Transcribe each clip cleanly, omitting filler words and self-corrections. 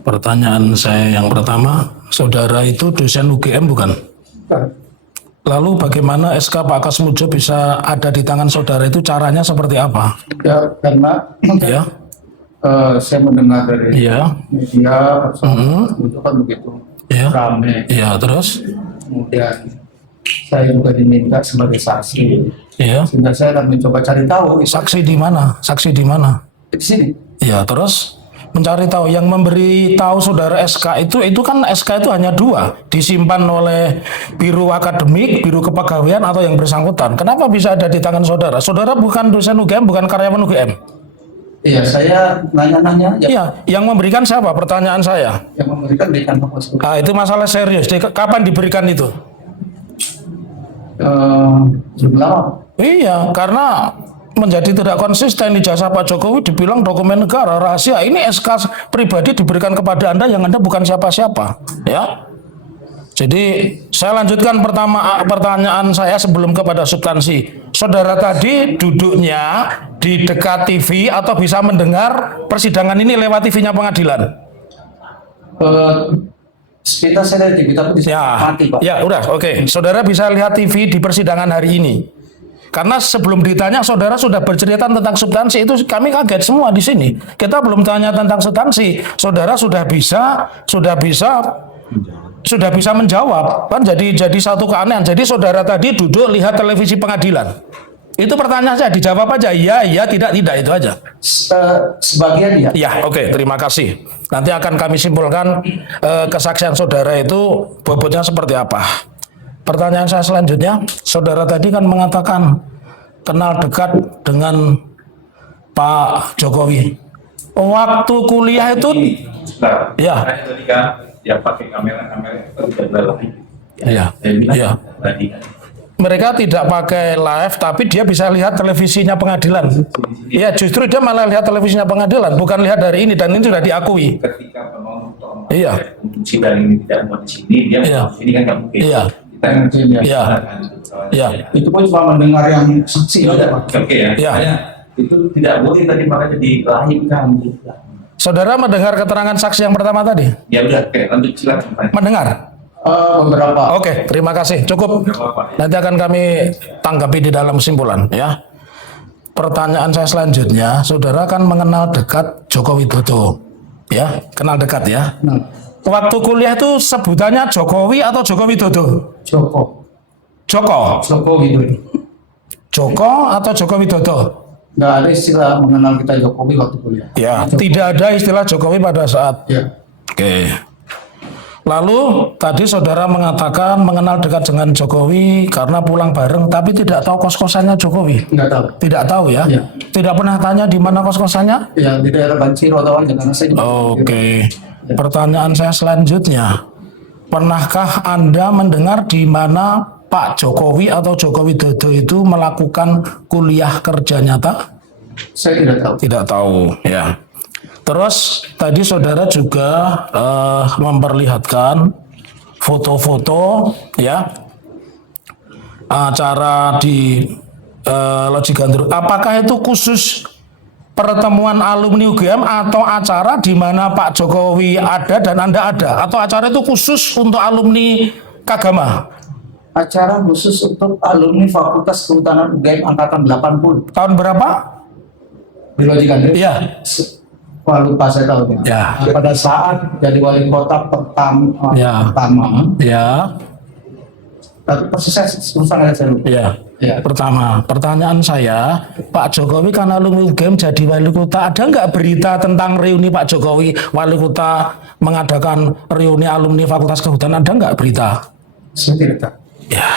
Pertanyaan saya yang pertama, saudara itu dosen UGM bukan? Lalu bagaimana SK Pak Kasmujo bisa ada di tangan saudara itu, caranya seperti apa? Ya, karena Ya, saya mendengar dari ya, media, itu kan begitu ya, ramai. ya, terus, Kemudian saya juga diminta sebagai saksi, ya, sehingga saya akan mencoba cari tahu saksi di mana? Saksi di mana? di sini. Ya, terus mencari tahu yang memberi tahu saudara SK itu kan SK itu hanya dua, disimpan oleh Biro Akademik, Biro Kepegawaian atau yang bersangkutan. Kenapa bisa ada di tangan saudara? Saudara bukan dosen UGM, bukan karyawan UGM. Iya, saya nanya-nanya. Iya, yang memberikan siapa? Pertanyaan saya. Yang memberikan di kampus. Itu masalah serius. Kapan diberikan itu? Belum lama. Iya, karena menjadi tidak konsisten ijazah Pak Jokowi dibilang dokumen negara rahasia. Ini SK pribadi diberikan kepada Anda yang Anda bukan siapa-siapa, ya. Jadi saya lanjutkan pertanyaan saya sebelum kepada substansi. Saudara tadi duduknya di dekat TV atau bisa mendengar persidangan ini lewat TV-nya pengadilan? Sepintas saya dari TV, tapi mati, Pak. Ya, udah, oke. Saudara bisa lihat TV di persidangan hari ini. Karena sebelum ditanya, saudara sudah bercerita tentang substansi, itu kami kaget semua di sini. Kita belum tanya tentang substansi, saudara sudah bisa menjawab, kan? Jadi satu keanehan. Jadi saudara tadi duduk lihat televisi pengadilan. Itu pertanyaan saya, dijawab aja, iya, tidak, itu aja. Sebagian ya. Ya, oke, terima kasih. Nanti akan kami simpulkan kesaksian saudara itu bobotnya seperti apa. Pertanyaan saya selanjutnya, saudara tadi kan mengatakan kenal dekat dengan Pak Jokowi. Waktu kuliah itu, ya, tadi kan yang pakai kamera itu tidak live. Ya. Tadi kan. Mereka tidak pakai live, tapi dia bisa lihat televisinya pengadilan. Ya, justru dia malah lihat televisinya pengadilan, bukan lihat dari ini, dan ini sudah diakui. Ketika penonton Iya. sidang ini tidak mau di sini, dia Iya. mau di sini kan nggak mungkin. Iya. Iya. Iya. Itu pun cuma mendengar yang saksi aja, Pak. Oke ya. Iya. Makanya itu tidak boleh tadi makanya dilahirkan. Saudara mendengar keterangan saksi yang pertama tadi? Ya udah, oke, lanjut silakan. Mendengar? Beberapa. Oke, terima kasih. Cukup. Apa-apa. Nanti akan kami tanggapi di dalam kesimpulan, ya. Pertanyaan saya selanjutnya, saudara kan mengenal dekat Joko Widodo, ya, kenal dekat ya. Nah, Waktu kuliah itu sebutannya Jokowi atau Joko Widodo? Joko Widodo. Joko atau Joko Widodo? Nggak ada istilah mengenal kita Jokowi waktu kuliah. Ya, Jokowi. tidak ada istilah Jokowi pada saat. Ya. Oke. Lalu tadi saudara mengatakan mengenal dekat dengan Jokowi karena pulang bareng, tapi tidak tahu kos-kosannya Jokowi. Nggak tahu. Tidak tahu ya? Ya. Tidak pernah tanya di mana kos-kosannya? Ya, di daerah Banciro atau aja karena saya juga. Oke. Pertanyaan saya selanjutnya, pernahkah Anda mendengar di mana Pak Jokowi atau Joko Widodo itu melakukan kuliah kerja nyata? Saya tidak tahu. Tidak tahu, ya. Terus tadi saudara juga memperlihatkan foto-foto, ya, acara di Loji Gandrung. Apakah itu khusus pertemuan alumni UGM atau acara di mana Pak Jokowi ada dan Anda ada? Atau acara itu khusus untuk alumni Kagama? Acara khusus untuk alumni Fakultas Kehutanan UGM angkatan 80. Tahun berapa? Di Loji Gandrung. Iya. Wah, lupa saya tahu. Ya. Pada saat jadi wali kota pertama. Ya. Ya. Tapi persisnya susah saya lupa. Ya. Ya. Pertama, pertanyaan saya, Pak Jokowi kan alumni UGM jadi wali kota, ada nggak berita tentang reuni Pak Jokowi wali kota mengadakan reuni alumni Fakultas Kehutanan, ada nggak berita? Saya tidak tahu. Ya,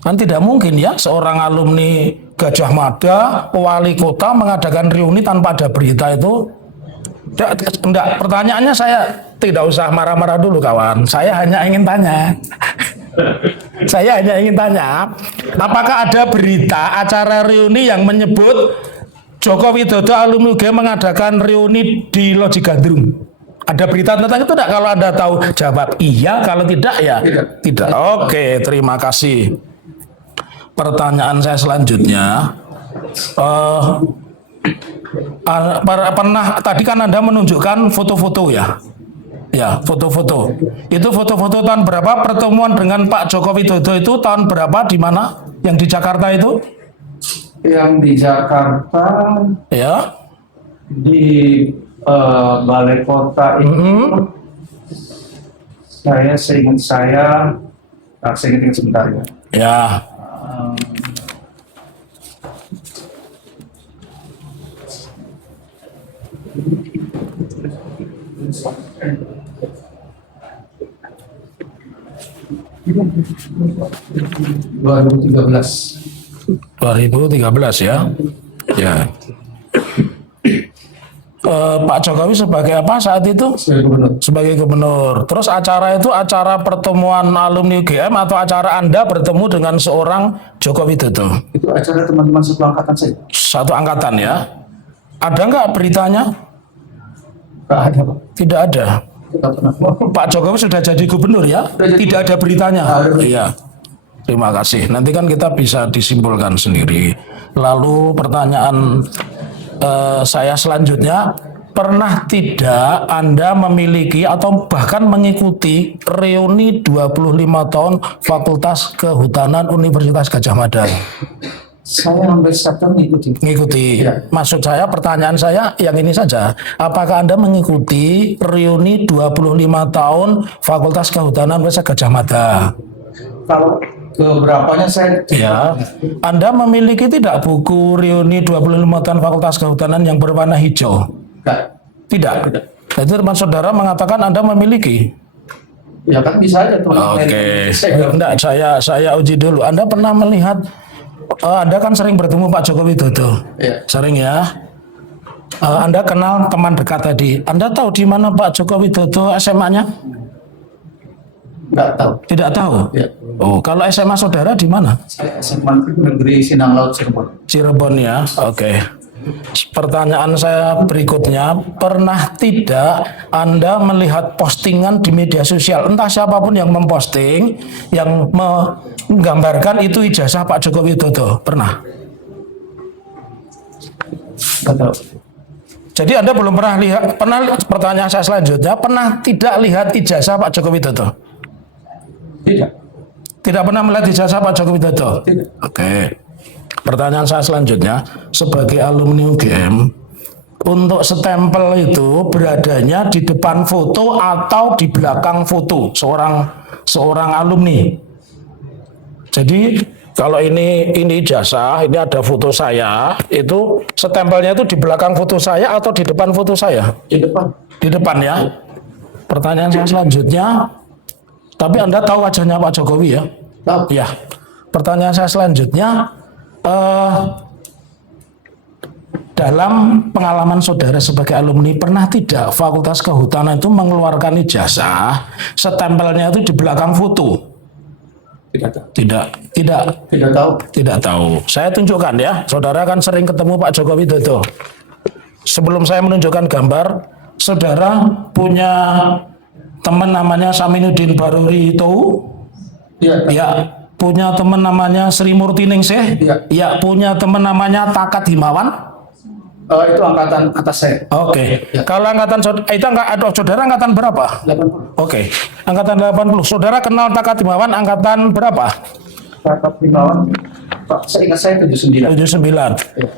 kan tidak mungkin ya seorang alumni Gajah Mada wali kota mengadakan reuni tanpa ada berita itu. Enggak, pertanyaannya saya tidak usah marah-marah dulu kawan, saya hanya ingin tanya. Saya hanya ingin tanya, apakah ada berita acara reuni yang menyebut Joko Widodo alumni UGM mengadakan reuni di Loji Gandrung? Ada berita tentang itu tidak? Kalau Anda tahu, jawab iya. Kalau tidak, ya tidak. Oke, terima kasih. Pertanyaan saya selanjutnya, pernah tadi kan Anda menunjukkan foto-foto ya, Ya, foto-foto. Itu foto-foto tahun berapa? Pertemuan dengan Pak Joko Widodo itu tahun berapa? Di mana? Yang di Jakarta itu? Yang di Jakarta Ya. di Balai Kota itu seingat saya sebentar ya. Ya. ...2013. 2013 ya. Ya. Pak Jokowi sebagai apa saat itu? Sebagai gubernur. Terus acara itu acara pertemuan alumni UGM atau acara Anda bertemu dengan seorang Joko Widodo? Itu acara teman-teman satu angkatan saya. Satu angkatan ya. Ada nggak beritanya? Nggak ada, Pak. Tidak ada. Tidak pernah. Pak Jokowi sudah jadi gubernur ya? Tidak ada beritanya. Iya. Terima kasih. Nanti kan kita bisa disimpulkan sendiri. Lalu pertanyaan saya selanjutnya, pernah tidak Anda memiliki atau bahkan mengikuti reuni 25 tahun Fakultas Kehutanan Universitas Gadjah Mada? Saya hampir satu tahun Mengikuti. Ya. Maksud saya, pertanyaan saya yang ini saja. Apakah Anda mengikuti reuni 25 tahun Fakultas Kehutanan Universitas Gadjah Mada? Kalau keberapanya saya Ya. Anda memiliki tidak buku reuni 25 tahun Fakultas Kehutanan yang berwarna hijau? Enggak. Tidak. Jadi teman saudara mengatakan Anda memiliki. Ya kan bisa aja teman. Oke. Enggak, saya uji dulu. Anda pernah melihat Anda kan sering bertemu Pak Joko Widodo. Ya. Sering ya. Anda kenal teman dekat tadi. Anda tahu di mana Pak Joko Widodo SMA-nya? Enggak tahu. Tidak tahu. Ya. Oh, kalau SMA saudara di mana? Saya SMA Negeri Sinang Laut Cirebon. Cirebon ya. Oke. Pertanyaan saya berikutnya, pernah tidak Anda melihat postingan di media sosial, entah siapapun yang memposting, yang menggambarkan itu ijazah Pak Joko Widodo? Pernah? Enggak tahu. Jadi Anda belum pernah lihat, pertanyaan saya selanjutnya, pernah tidak lihat ijazah Pak Joko Widodo? Tidak. Tidak pernah melihat ijazah Pak Joko Widodo? Tidak. Oke. Pertanyaan saya selanjutnya, sebagai alumni UGM, untuk stempel itu beradanya di depan foto atau di belakang foto seorang alumni. Jadi kalau ini ijazah, ini ada foto saya, itu stempelnya itu di belakang foto saya atau di depan foto saya? Di depan. Di depan ya. Pertanyaan saya selanjutnya, tapi Anda tahu wajahnya Pak Jokowi ya? Tahu. Ya. Pertanyaan saya selanjutnya, dalam pengalaman saudara sebagai alumni, pernah tidak Fakultas Kehutanan itu mengeluarkan ijazah, stempelnya itu di belakang foto? Tidak tahu. Tidak Tidak tahu. Tidak tahu. Saya tunjukkan ya, saudara kan sering ketemu Pak Joko Widodo. Sebelum saya menunjukkan gambar, saudara punya teman namanya Saminuddin Baruri Tou? Iya. Ya. Punya teman namanya Sri Murti Ningsih? Iya. Ya. Punya teman namanya Takat Himawan? Itu angkatan atas saya. Oke. Ya. Kalau angkatan saudara angkatan berapa? 80. Oke. Angkatan 80. Saudara kenal Takat Himawan angkatan berapa? Takat Himawan. Pak, seingat saya 79. 79. Ya.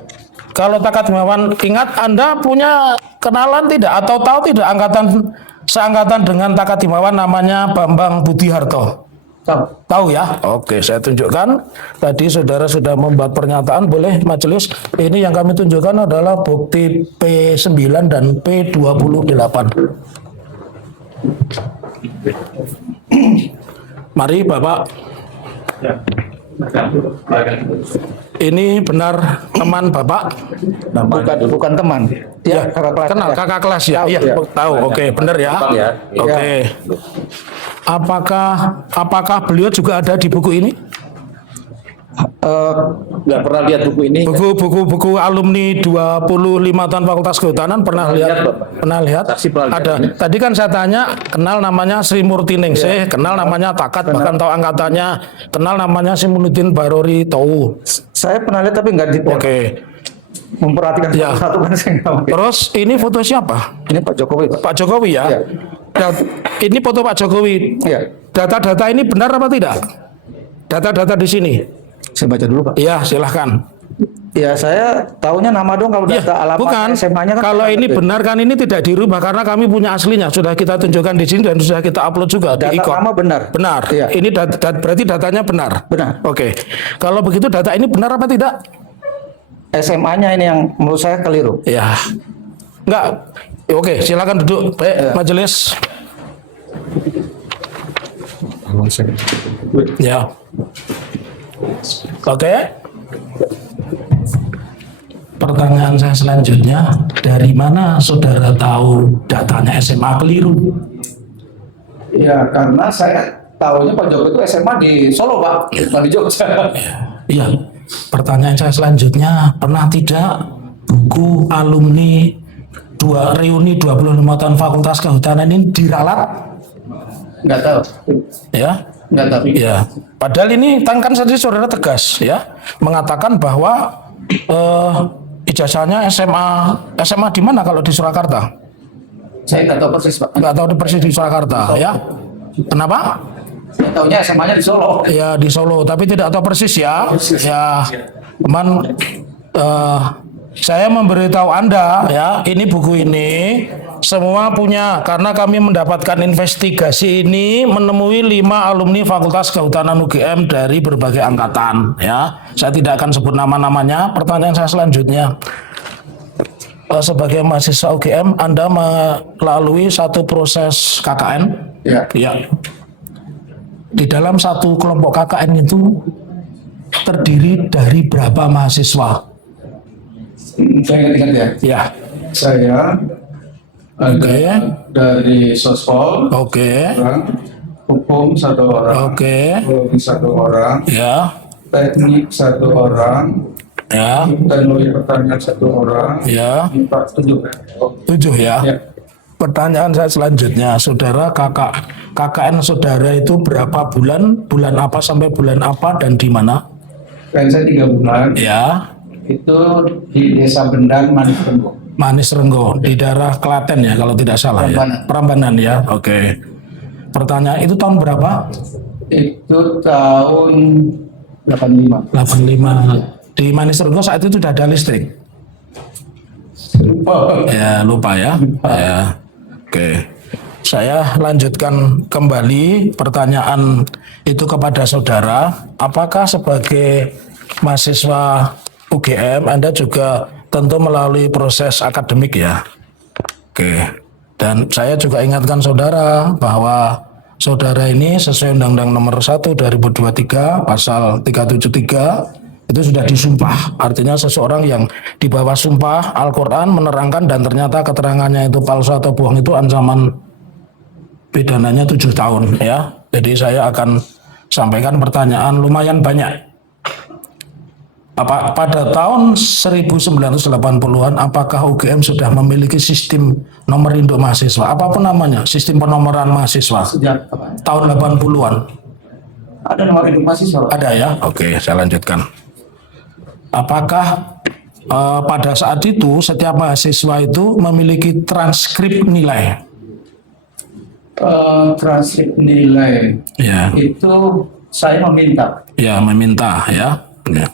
Kalau Takat Himawan ingat, Anda punya kenalan tidak atau tahu tidak seangkatan dengan Takat Himawan namanya Bambang Budiharto? Tahu ya? Oke, saya tunjukkan. Tadi saudara sudah membuat pernyataan, boleh majelis. Ini yang kami tunjukkan adalah bukti P9 dan P28. Mari Bapak. Ya. Ini benar teman Bapak? Bukan teman. Ya, kenal kakak kelas ya? Iya, tahu. Oke, benar ya? Oke. Apakah beliau juga ada di buku ini? Nggak pernah lihat buku ini. Buku alumni 25 tahun Fakultas Kehutanan pernah lihat? Pernah lihat? Ada. Tadi kan saya tanya, kenal namanya Sri Murti Ningsih, kenal namanya Takat, bahkan tahu angkatannya, kenal namanya Siminuddin Baruri Tou. Saya pernah lihat tapi nggak di Oke. memperhatikan Ya. satu-satu kan saya nggak mungkin. Terus ini foto siapa? Ini Pak Jokowi, Pak. Pak Jokowi ya? Ya. Ini foto Pak Jokowi. Ya, Data-data ini benar apa tidak? Data-data di sini. saya baca dulu Pak. Ya, silahkan. Ya, saya tahunya nama dong kalau Ya, data alamat bukan. SMA-nya kan. Kalau saya ini ngerti. benar kan ini tidak dirubah karena kami punya aslinya. Sudah kita tunjukkan di sini dan sudah kita upload juga Data di ikon. nama benar. Benar. Iya. Ini berarti datanya benar. Benar. Oke. Kalau begitu data ini benar apa tidak? SMA-nya ini yang menurut saya keliru. Ya. Enggak. Oke, silakan duduk. Baik, majelis. Ya. Oke. Pertanyaan saya selanjutnya, dari mana saudara tahu datanya SMA keliru? Ya, karena saya tahunya Pak Jokowi itu SMA di Solo Pak, bukan di Jogja. Iya. Pertanyaan saya selanjutnya, pernah tidak buku alumni reuni 25 tahun Fakultas Kehutanan ini diralat? Nggak tahu. Ya. Nggak tahu. Ya, padahal ini kan tadi saudara tegas ya mengatakan bahwa ijazahnya SMA di mana kalau di Surakarta? Saya nggak tahu persis Pak. Nggak tahu di persis di Surakarta ya. Kenapa? Saya tahunya SMA-nya di Solo. Ya di Solo, tapi tidak tahu persis ya. Ya, teman saya memberitahu Anda ya, ini buku ini semua punya karena kami mendapatkan investigasi ini menemui 5 alumni Fakultas Kehutanan UGM dari berbagai angkatan ya. Saya tidak akan sebut nama-namanya. Pertanyaan saya selanjutnya, sebagai mahasiswa UGM Anda melalui satu proses KKN Ya. ya. Di dalam satu kelompok KKN itu terdiri dari berapa mahasiswa? Saya ingat ya. Ya. Saya ada Oke. dari Sospol Oke. orang, hukum 1 orang, Oke. biologi 1 orang, Ya. teknik 1 orang, Ya. teknologi pertanian 1 orang, Ya. IPA 7. 7 ya. Ya. Pertanyaan saya selanjutnya, saudara KKN saudara itu berapa bulan? Bulan apa sampai bulan apa dan di mana? Dan saya 3 bulan Ya. itu di Desa Bendang, Manis Tenggo. Manis Renggo di daerah Klaten ya kalau tidak salah ya. Prambanan. Prambanan ya. Oke. Pertanyaan itu tahun berapa? Itu tahun 85. 85. Di Manis Renggo saat itu sudah ada listrik. Lupa. Ya, lupa ya. Ya. Oke. Saya lanjutkan kembali pertanyaan itu kepada saudara. Apakah sebagai mahasiswa UGM Anda juga tentu melalui proses akademik ya? Oke. Dan saya juga ingatkan saudara bahwa saudara ini sesuai Undang-Undang Nomor 1 2023 Pasal 373 itu sudah disumpah. Artinya seseorang yang di bawah sumpah Al-Quran menerangkan dan ternyata keterangannya itu palsu atau bohong itu ancaman pidananya 7 tahun ya. Jadi saya akan sampaikan pertanyaan lumayan banyak. Pada tahun 1980-an apakah UGM sudah memiliki sistem nomor induk mahasiswa? Apapun namanya, sistem penomoran mahasiswa. Sejak kapan? Tahun 80-an. Ada nomor induk mahasiswa. Ada ya? Oke, saya lanjutkan. Apakah pada saat itu setiap mahasiswa itu memiliki transkrip nilai? Transkrip nilai Ya, itu saya meminta. ya meminta ya. Ya.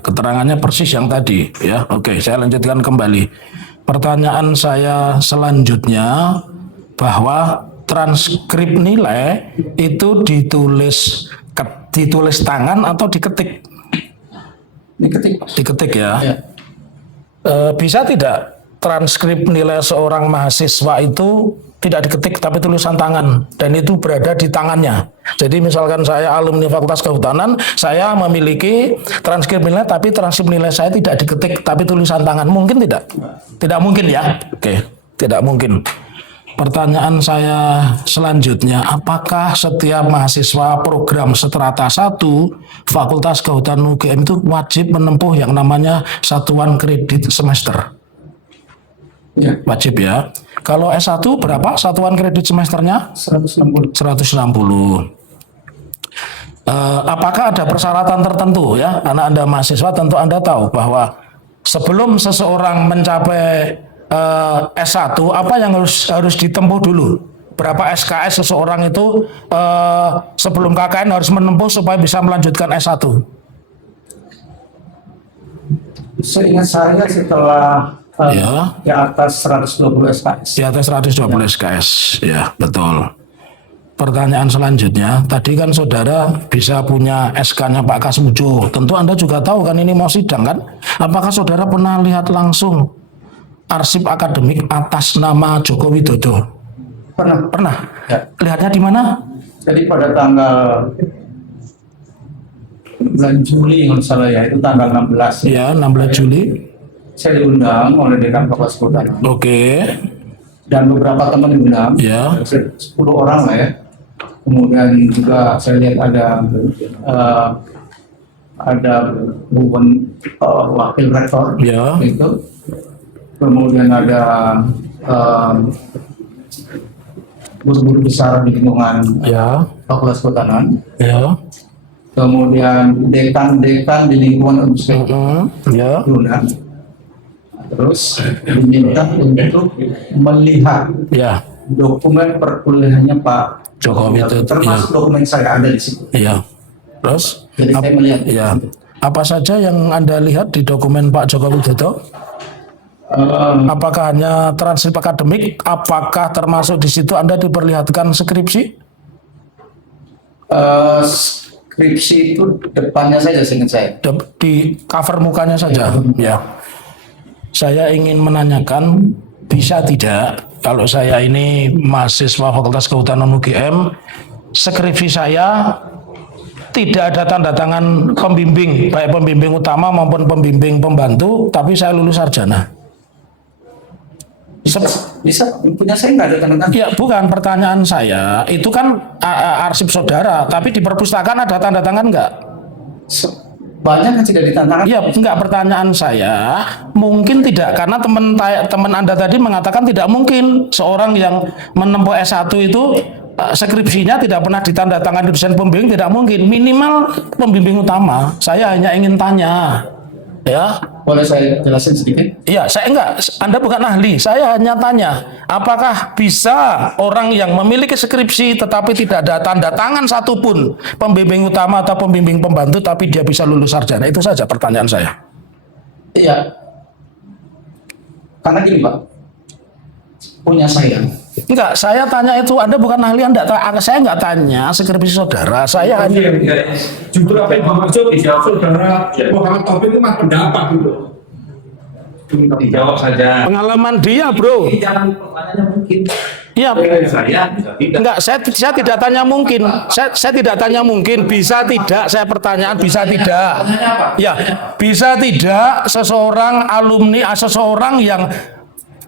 Keterangannya persis yang tadi ya. Oke, saya lanjutkan kembali. Pertanyaan saya selanjutnya bahwa transkrip nilai itu ditulis tangan atau diketik? Diketik. Diketik ya. Ya. Bisa tidak transkrip nilai seorang mahasiswa itu tidak diketik tapi tulisan tangan dan itu berada di tangannya. Jadi misalkan saya alumni Fakultas Kehutanan, saya memiliki transkrip nilai tapi transkrip nilai saya tidak diketik tapi tulisan tangan. Mungkin tidak? Tidak mungkin ya. Oke, tidak mungkin. Pertanyaan saya selanjutnya, apakah setiap mahasiswa program Strata 1 Fakultas Kehutanan UGM itu wajib menempuh yang namanya satuan kredit semester? Ya. Wajib ya. Kalau S1 berapa satuan kredit semesternya? 160. 160. Apakah ada persyaratan tertentu ya? Karena Anda mahasiswa tentu Anda tahu bahwa sebelum seseorang mencapai S1 apa yang harus ditempuh dulu? berapa SKS seseorang itu sebelum KKN harus menempuh supaya bisa melanjutkan S1? Seingat saya setelah Ya. di atas 120 SKS. Di atas 120 SKS, ya betul. Pertanyaan selanjutnya, tadi kan saudara bisa punya SK-nya Pak Kasmujo. Tentu Anda juga tahu kan ini mau sidang kan? Apakah saudara pernah lihat langsung arsip akademik atas nama Joko Widodo? Pernah. Pernah? Ya. Lihatnya di mana? Jadi pada tanggal bulan Juli kalau salah ya, itu tanggal 16. Ya, 16 Juli. Saya diundang oleh Dekan Fakultas Kehutanan Oke. dan beberapa teman diundang, Ya. 10 orang lah ya. Kemudian juga saya lihat ada wakil rektor Ya. itu, kemudian ada guru-guru besar di lingkungan Ya. Fakultas Kehutanan, Ya. kemudian dekan-dekan di lingkungan Universitas Ya. diundang. Terus diminta untuk melihat Ya. dokumen perkuliahannya Pak Joko Widodo, termasuk dokumen saya ada di situ. Ya. Terus? Jadi saya melihat. Ya. Apa saja yang Anda lihat di dokumen Pak Joko Widodo? Apakah hanya transkrip akademik? Apakah termasuk di situ Anda diperlihatkan skripsi? Skripsi itu depannya saja seingat saya. Di cover mukanya saja. Ya. Saya ingin menanyakan, bisa tidak kalau saya ini mahasiswa Fakultas Kehutanan UGM, skripsi saya tidak ada tanda tangan pembimbing, baik pembimbing utama maupun pembimbing pembantu, tapi saya lulus sarjana. Bisa, punya saya nggak ada tanda tangan. Ya, bukan pertanyaan saya. Itu kan arsip saudara, tapi di perpustakaan ada tanda tangan nggak? Banyak yang tidak ditantangkan. Ya, enggak, pertanyaan saya mungkin tidak, karena teman Anda tadi mengatakan tidak mungkin seorang yang menempuh S1 itu skripsinya tidak pernah ditandatangani dosen pembimbing, tidak mungkin. Minimal pembimbing utama. Saya hanya ingin tanya. Ya. Boleh saya jelasin sedikit? Iya, saya enggak. Anda bukan ahli. Saya hanya tanya, apakah bisa orang yang memiliki skripsi tetapi tidak ada tanda tangan satupun pembimbing utama atau pembimbing pembantu, tapi dia bisa lulus sarjana? Itu saja pertanyaan saya. Iya. Karena gini Pak, punya saya. Enggak, saya tanya itu, Anda bukan ahli, saya enggak tanya skripsi saudara. Saya hanya Justru apa yang dimaksud saudara Muhammad Taufik itu mah pendapat gitu. Dijawab saja. pengalaman dia, bro. Jangan pertanyaannya mungkin. Iya. Saya bisa tidak. Enggak, saya tidak tanya mungkin. Saya tidak tanya mungkin, bisa tidak. Saya pertanyaan bisa tidak. Ya, bisa tidak seseorang alumni, seseorang yang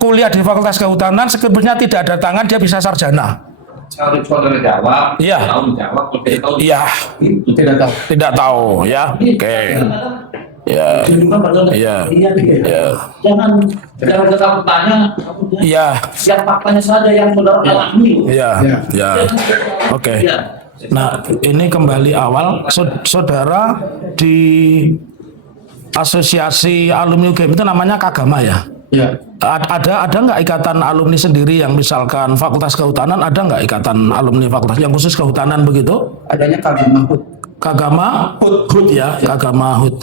kuliah di Fakultas Kehutanan, skripsinya tidak ada tangan, dia bisa sarjana. Kalau saudara jawab, Iya. tahu jawab, kalau tidak tahu. Iya, Tidak tahu. tidak tahu ya. Oke. Ya. Iya. Iya. Jangan kita bertanya, Iya. yang faktanya saja yang saudara alami. Iya. Ya. Oke. Nah, ini kembali awal, saudara di asosiasi alumni UGM itu namanya Kagama ya? Iya. Ada nggak ikatan alumni sendiri yang misalkan Fakultas Kehutanan, ada nggak ikatan alumni fakultas yang khusus kehutanan begitu? Adanya Kagama HUT. Kagama HUT ya, Kagama HUT.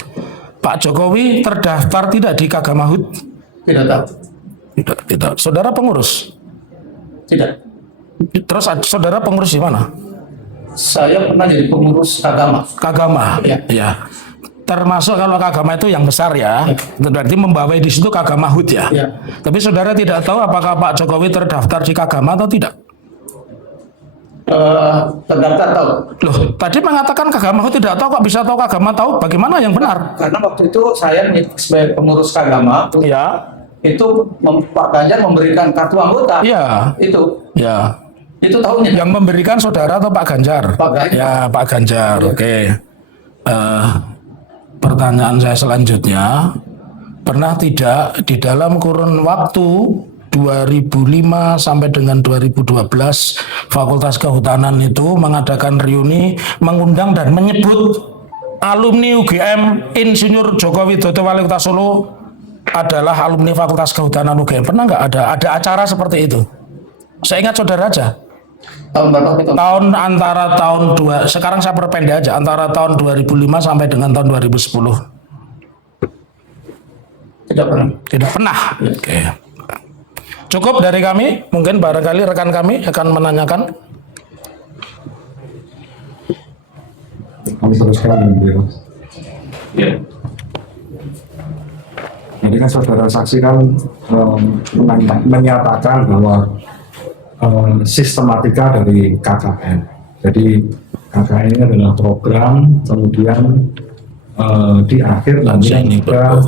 Pak Jokowi terdaftar tidak di Kagama HUT? Tidak tahu. Tidak. Saudara pengurus? Tidak. Terus saudara pengurus di mana? Saya pernah jadi pengurus Kagama. Kagama. Ya. Ya. Termasuk kalau Kagama itu yang besar ya, berarti membawai di situ Kagama HUT ya. Ya. Tapi saudara tidak tahu apakah Pak Jokowi terdaftar di Kagama atau tidak? Terdaftar tahu. Loh, tadi mengatakan Kagama HUT tidak tahu, kok bisa tahu Kagama tahu? Bagaimana yang benar? Karena waktu itu saya sebagai pengurus Kagama, Ya. itu Pak Ganjar memberikan kartu anggota. Iya. Itu Ya. tahunya. Yang memberikan saudara atau Pak Ganjar? Pak Ganjar. Ya, Pak Ganjar. Oke. Pertanyaan saya selanjutnya, pernah tidak di dalam kurun waktu 2005 sampai dengan 2012 Fakultas Kehutanan itu mengadakan reuni, mengundang dan menyebut alumni UGM Insinyur Joko Widodo Wali Kota Solo adalah alumni Fakultas Kehutanan UGM? Pernah nggak ada acara seperti itu? Saya ingat saudara aja. Tahun berapa itu? Tahun antara tahun sekarang saya perpendek aja, antara tahun 2005 sampai dengan tahun 2010. Tidak pernah. Tidak pernah. Oke. Cukup dari kami, mungkin barangkali rekan kami akan menanyakan. Kami teruskan beliau. Ya. Jadi kan saudara saksi kan menyatakan bahwa sistematika dari KKN. Jadi KKN ini adalah program, kemudian di akhir nanti ada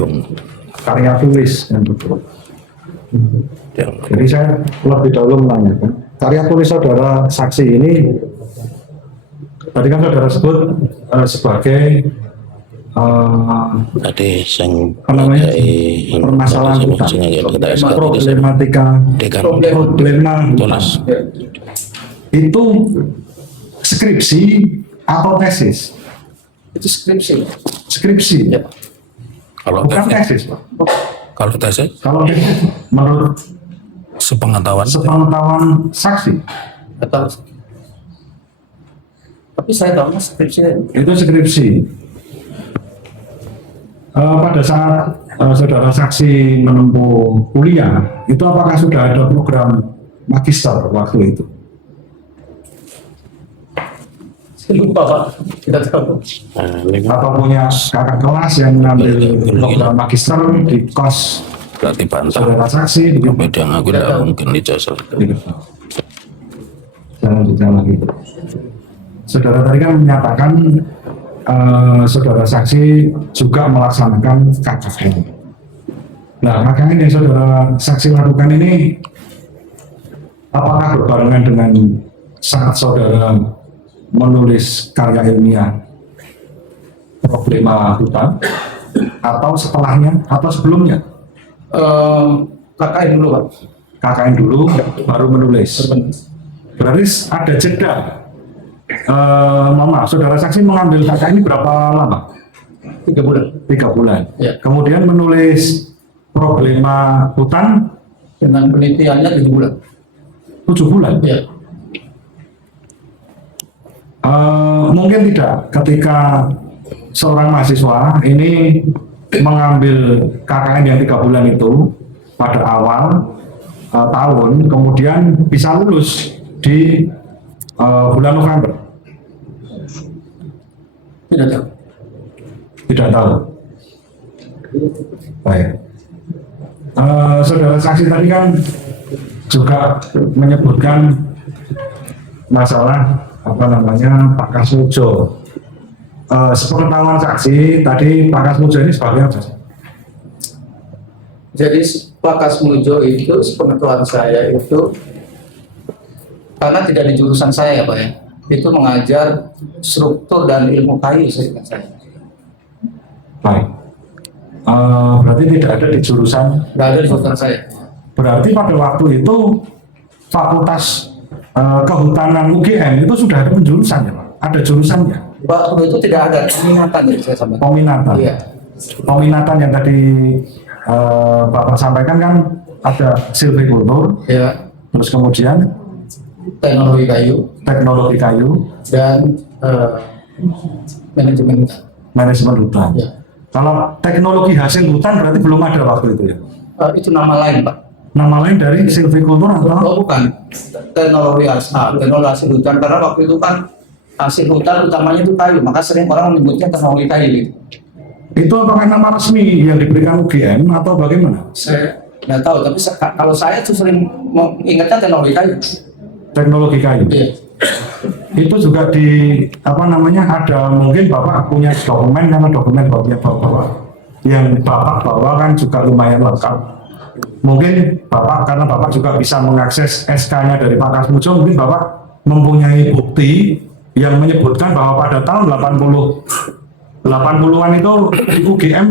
karya tulis yang betul. Jadi saya lebih dahulu menanyakan karya tulis saudara saksi ini tadi kan saudara sebut sebagai tadi yang permasalahan hutan, problematika problema hutan. Itu skripsi atau tesis? Itu skripsi. Skripsi. Kalau Bukan tesis, Pak. Kalau tesis, Kalau tesis menurut sepengetahuan saksi Atau tapi saya tahu skripsi. itu skripsi. Pada saat saudara saksi menempuh kuliah, itu apakah sudah ada program magister waktu itu? Saya lupa, Pak. Tidak tahu. Atau punya kakak kelas yang mengambil program magister di kos berarti bantah. saudara saksi? Beda aku tidak mungkin ijazah. Saya lanjutkan lagi. Saudara tadi kan menyatakan saudara saksi juga melaksanakan KKN. Nah, KKN yang saudara saksi lakukan ini apakah berbarengan dengan saat saudara menulis karya ilmiah problema hutan, atau setelahnya atau sebelumnya? KKN dulu, Pak. KKN dulu baru menulis. Berarti ada jeda. Mama, saudara saksi mengambil KKN ini berapa lama? 3 bulan. 3 bulan. Ya. Kemudian menulis problema hutan Dengan penelitiannya 7 bulan. 7 bulan. Ya. Mungkin tidak ketika seorang mahasiswa ini mengambil KKN yang 3 bulan itu pada awal tahun, kemudian bisa lulus di bulan November. Tidak tahu. Tidak tahu. Baik. Saudara saksi tadi kan juga menyebutkan masalah Pak Kasmujo. Sepengetahuan saksi tadi Pak Kasmujo ini sebagai apa? Jadi Pak Kasmujo itu sepengetahuan saya itu karena tidak di jurusan saya, Pak ya. Itu mengajar struktur dan ilmu kayu saya. Baik. Berarti tidak ada di jurusan. Tidak ada di jurusan saya. Berarti pada waktu itu Fakultas Kehutanan UGM itu sudah ada penjurusannya, Pak. Ada jurusannya. Waktu itu tidak ada peminatan dari saya sampaikan. Peminatan. Iya. Peminatan yang tadi Bapak sampaikan kan ada silvikultur, Ya. terus kemudian Teknologi kayu dan manajemen hutan. manajemen hutan. Ya. Kalau teknologi hasil hutan berarti belum ada waktu itu ya. Itu nama lain, Pak. Nama lain dari silvikultur atau Oh, bukan. Teknologi hasil hutan, karena waktu itu kan hasil hutan utamanya itu kayu, maka sering orang menyebutnya teknologi kayu gitu. itu apakah nama resmi yang diberikan UGM atau bagaimana? Saya nggak tahu, tapi kalau saya tuh sering ingatnya teknologi kayu. Teknologi kayu. Iya. Itu juga ada mungkin Bapak punya dokumen, karena dokumen Bapak yang Bapak bawa kan juga lumayan lengkap. Mungkin Bapak, karena Bapak juga bisa mengakses SK-nya dari Pak Kasmujo, mungkin Bapak mempunyai bukti yang menyebutkan bahwa pada tahun 80-an itu di UGM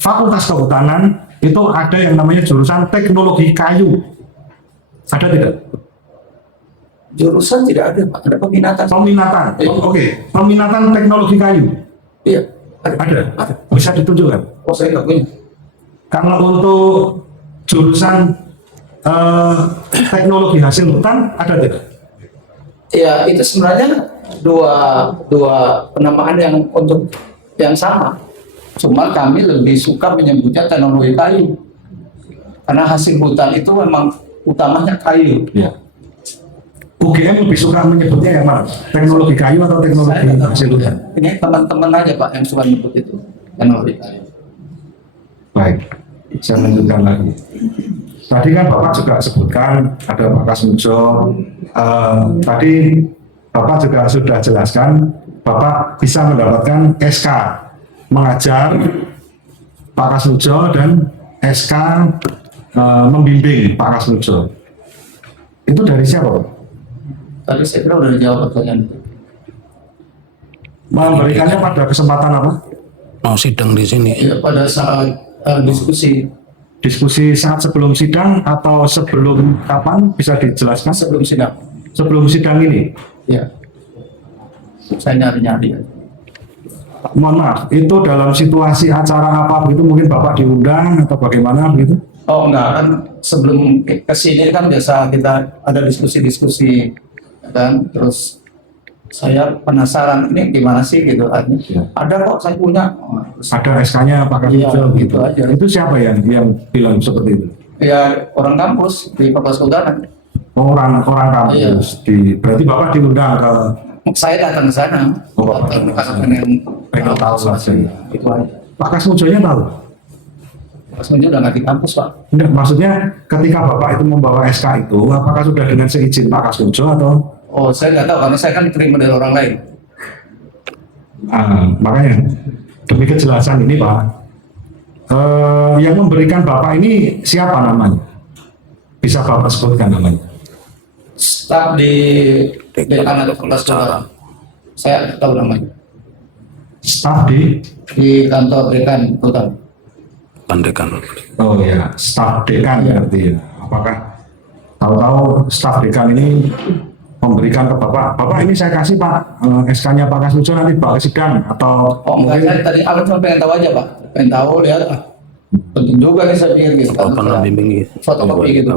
Fakultas Kehutanan itu ada yang namanya jurusan teknologi kayu. Ada tidak? Jurusan tidak ada, Pak. Ada peminatan. Peminatan. Oke. Peminatan teknologi kayu. Iya. Ada. Bisa ditunjukkan. Oh, saya nggak punya. Kalau untuk jurusan teknologi hasil hutan ada tidak? Ya itu sebenarnya dua penamaan yang untuk yang sama. Cuma kami lebih suka menyebutnya teknologi kayu. Karena hasil hutan itu memang utamanya kayu. Ya. UGM lebih suka menyebutnya yang mana? Teknologi kayu atau teknologi Saya nggak tahu. hasil hutan? Ini teman-teman aja Pak yang suka nyebut itu teknologi kayu. Baik, saya lanjutkan lagi. Tadi kan Bapak juga sebutkan ada Pak Kasmujo. Tadi Bapak juga sudah jelaskan Bapak bisa mendapatkan SK mengajar Pak Kasmujo dan SK membimbing Pak Kasmujo. Itu dari siapa Pak? Tadi saya kira udah jawab pertanyaan itu. Memberikannya pada kesempatan apa? Mau sidang di sini. Ya, pada saat diskusi Diskusi saat sebelum sidang atau sebelum kapan bisa dijelaskan? sebelum sidang. Sebelum sidang ini. Ya, saya nyari-nyari. Mohon maaf, itu dalam situasi acara apa begitu mungkin Bapak diundang atau bagaimana begitu? Oh enggak, kan sebelum kesini kan biasa kita ada diskusi-diskusi kan, terus saya penasaran ini gimana sih gitu kan. Ya. Ada kok saya punya. Oh, terus, Ada SK-nya Pak Iya, Kasmujo gitu aja. Itu siapa yang bilang seperti itu? ya orang kampus di Fakultas Kehutanan. Orang kampus. Berarti Bapak diundang ke Saya datang ke sana. Oh, Datang ke sana pengen tahu saja. Itu aja. Pak Kasmujo-nya tahu? Pas udah nggak di kampus Pak. Enggak, maksudnya ketika Bapak itu membawa SK itu, apakah sudah dengan seizin Pak Kasmujo atau? Oh saya nggak tahu karena saya kan diterima dari orang lain. Makanya demi kejelasan ini Pak, yang memberikan Bapak ini siapa namanya? Bisa Bapak sebutkan namanya? Staf di Dekan Fakultas Kehutanan. Saya tahu namanya. Staf di? Di kantor Dekan Kehutanan. Pandekan. Oh ya, staf dekan berarti ya. Apakah tahu-tahu staf dekan ini memberikan ke Bapak, Bapak ini saya kasih Pak SK-nya Pak Kasmujo nanti Pak ke sidang atau Oh enggak, saya tadi awal cuma pengen tahu aja Pak. Pengen tahu dia penting juga nih saya pikir gitu. Oh, pernah bimbing gitu. Fotokopi gitu.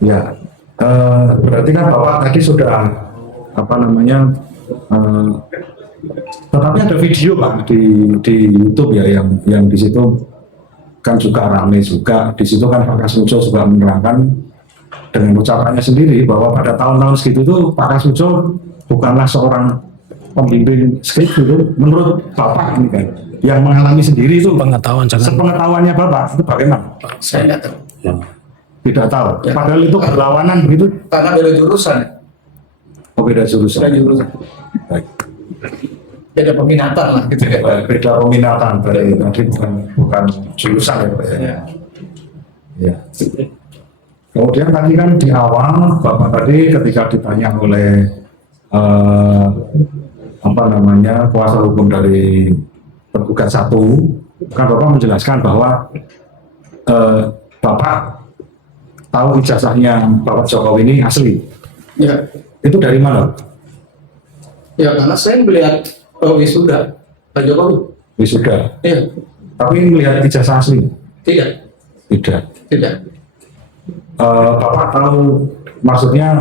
ya berarti kan Bapak tadi sudah apa namanya tetapi ada video Pak di YouTube ya yang di situ kan juga ramai juga di situ kan Pak Kasmujo juga menerangkan dengan ucapannya sendiri bahwa pada tahun-tahun segitu tuh Pak Kasmujo bukanlah seorang pembimbing skrip gitu menurut Bapak ini kan yang mengalami sendiri itu Pengetahuan jangan. sepengetahuannya Bapak itu bagaimana? Saya nggak tahu. Ya. Tidak tahu. Ya. Padahal itu berlawanan begitu. Karena beda jurusan. Oh beda jurusan. Beda jurusan. Baik. Beda peminatan lah gitu ya. Beda peminatan berarti tadi bukan jurusan ya Pak ya. Ya. Ya. Kemudian tadi kan di awal Bapak tadi ketika ditanya oleh apa namanya kuasa hukum dari tergugat satu, kan Bapak menjelaskan bahwa Bapak tahu ijazahnya Bapak Jokowi ini asli. Ya. Itu dari mana? Ya karena saya melihat wisuda Pak Jokowi. Wisuda. Iya. Tapi melihat ijazah asli? Tidak. Tidak. Tidak. Bapak tahu maksudnya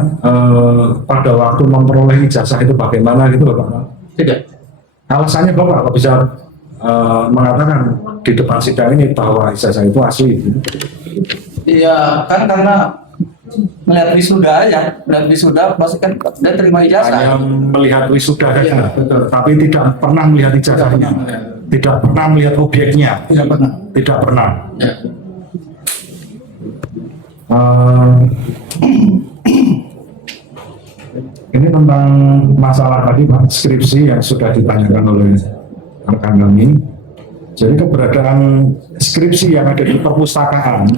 pada waktu memperoleh ijazah itu bagaimana gitu Bapak? Tidak. Alasannya Bapak kok bisa mengatakan di depan sidang ini bahwa ijazah itu asli? Iya kan karena melihat wisuda aja, melihat wisuda pasti kan dia terima Hanya ijazah. melihat wisuda Iya, saja, betul. tapi tidak pernah melihat ijazahnya, tidak pernah melihat objeknya, Tidak pernah. tidak pernah. Ya. Ini tentang masalah tadi Pak skripsi yang sudah ditanyakan oleh rekan kami. Jadi keberadaan skripsi yang ada di perpustakaan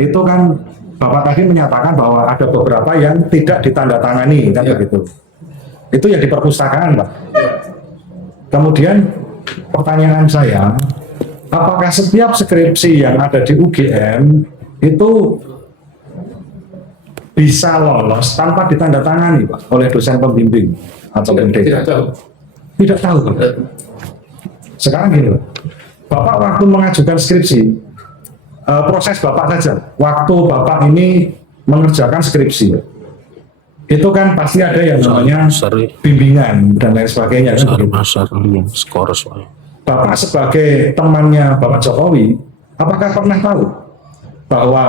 itu kan Bapak tadi menyatakan bahwa ada beberapa yang tidak ditandatangani kan Ya. begitu. Itu yang di perpustakaan Pak. Kemudian pertanyaan saya, apakah setiap skripsi yang ada di UGM itu bisa lolos tanpa ditandatangani Pak oleh dosen pembimbing atau MD? Tidak tahu. Tidak tahu Pak. Tidak. Sekarang gini Pak, Bapak waktu mengajukan skripsi proses Bapak saja. Waktu Bapak ini mengerjakan skripsi, itu kan pasti ada yang namanya Seri. bimbingan dan lain sebagainya. Kan? begitu. Masar, skors. Bapak sebagai temannya Bapak Jokowi, apakah pernah tahu bahwa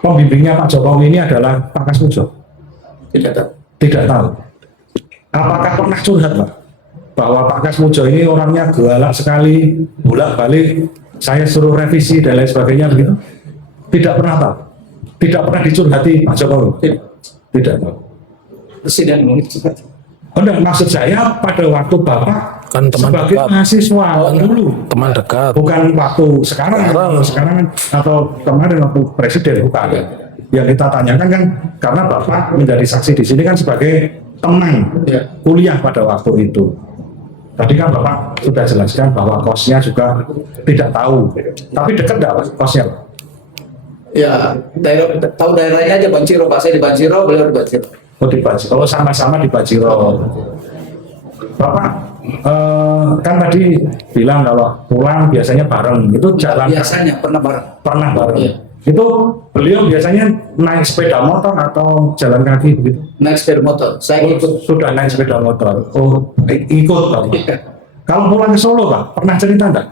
pembimbingnya Pak Jokowi ini adalah Pak Kasmujo? Tidak tahu. Tidak tahu. Apakah pernah curhat, Pak? Bahwa Pak Kasmujo ini orangnya galak sekali, bolak-balik, saya suruh revisi dan lain sebagainya begitu? Tidak pernah tahu. Tidak pernah dicurhati Pak Jokowi. Tidak. Tidak tahu. Presiden mungkin. Enggak, maksud saya pada waktu Bapak Kan teman sebagai dekat. mahasiswa dulu, Teman dekat. bukan waktu sekarang kan, atau kemarin waktu presiden, bukan. Yang kita tanyakan kan karena Bapak menjadi saksi di sini kan sebagai teman Ya. kuliah pada waktu itu. Tadi kan Bapak sudah jelaskan bahwa kosnya juga tidak tahu, tapi dekat nggak Pak, kosnya? Ya, tahu daerahnya aja Banjiro, Pak. Saya di Banjiro, beliau di Banjiro. Oh di Bajiro, oh sama-sama di Bajiro. Bapak kan tadi bilang kalau pulang biasanya bareng, itu jalan Biasanya pernah bareng. pernah bareng. Iya. Itu beliau biasanya naik sepeda motor atau jalan kaki begitu? Naik sepeda motor. Saya ikut. Sudah naik sepeda motor. Oh, ikut Pak. Iya. Kalau pulang ke Solo Pak, pernah cerita enggak?